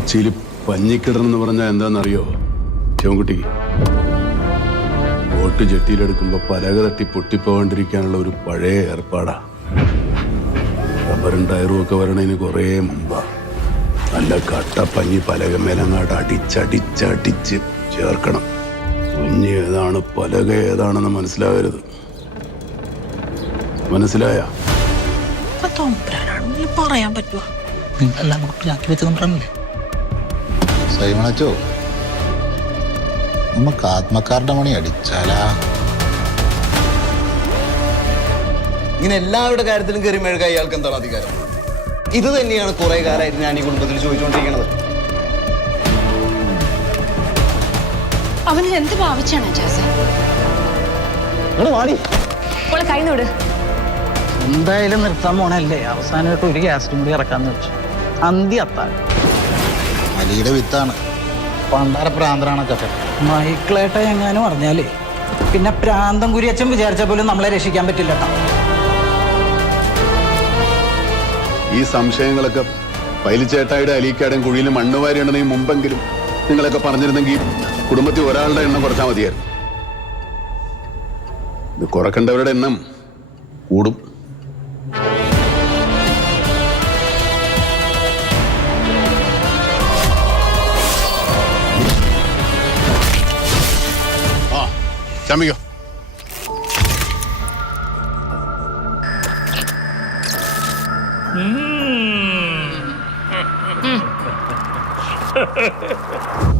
കൊച്ചിയിൽ പഞ്ഞിക്കിടണം എന്ന് പറഞ്ഞാൽ എന്താണെന്നറിയോ ശിവൻകുട്ടി? ബോട്ട് ജെട്ടിയിലെടുക്കുമ്പോൾ പലക തട്ടി പൊട്ടിപ്പോകാണ്ടിരിക്കാനുള്ള ഒരു പഴയ ഏർപ്പാടാ. റബ്ബറും ടയറും ഒക്കെ വരണതിന് കുറേ മുമ്പാ. നല്ല കട്ട പഞ്ഞി പലകമേലങ്ങാട്ട് അടിച്ചടിച്ചടിച്ച് ചേർക്കണം. കുഞ്ഞ് ഏതാണ് പലക ഏതാണെന്ന് മനസ്സിലാകരുത്. മനസ്സിലായ? പറയാൻ പറ്റുമോ? നിങ്ങളെല്ലാം ആക്കി വെച്ചുകൊണ്ടിരല്ലേ സൈമണച്ചോ? നമുക്ക് ആത്മക്കാരുടെ മണി അടിച്ചാലാ? ഇങ്ങനെ എല്ലാവരുടെ കാര്യത്തിലും കയറി മെഴുക ഇയാൾക്ക് എന്താണ് അധികാരം? ഇത് തന്നെയാണ് കുറെ കാലമായിട്ട് ഞാൻ ഈ കുടുംബത്തിൽ ചോദിച്ചുകൊണ്ടിരിക്കുന്നത്. അവന് എന്ത് ഭാവിച്ചാണ് കൈനോട്? എന്തായാലും നിർത്താൻ പോണല്ലേ, അവസാനമായിട്ട് ഒരു ഗ്യാസും കൂടി ഇറക്കാന്ന് വെച്ചു. അന്തി അത്താഴം അലിയുടെ വിത്താണ്. പണ്ടാര പ്രാന്തരാണ് ചക്ക. മൈക്കിളേട്ട എങ്ങാനും പറഞ്ഞാലേ പിന്നെ പ്രാന്തം കുരിയച്ചൻ വിചാരിച്ച പോലും നമ്മളെ രക്ഷിക്കാൻ പറ്റില്ല കേട്ടോ. ഈ സംശയങ്ങളൊക്കെ പൈലിച്ചേട്ടായുടെ അലിക്കാടും കുഴിയിൽ മണ്ണ് വാരിയുണ്ടെങ്കിൽ മുമ്പെങ്കിലും നിങ്ങളൊക്കെ പറഞ്ഞിരുന്നെങ്കിൽ കുടുംബത്തിൽ ഒരാളുടെ എണ്ണം കുറച്ചാൽ മതിയായിരുന്നു. ഇത് കുറക്കേണ്ടവരുടെ എണ്ണം കൂടും. ആ ചമ്മിക്കോ. Ha ha ha.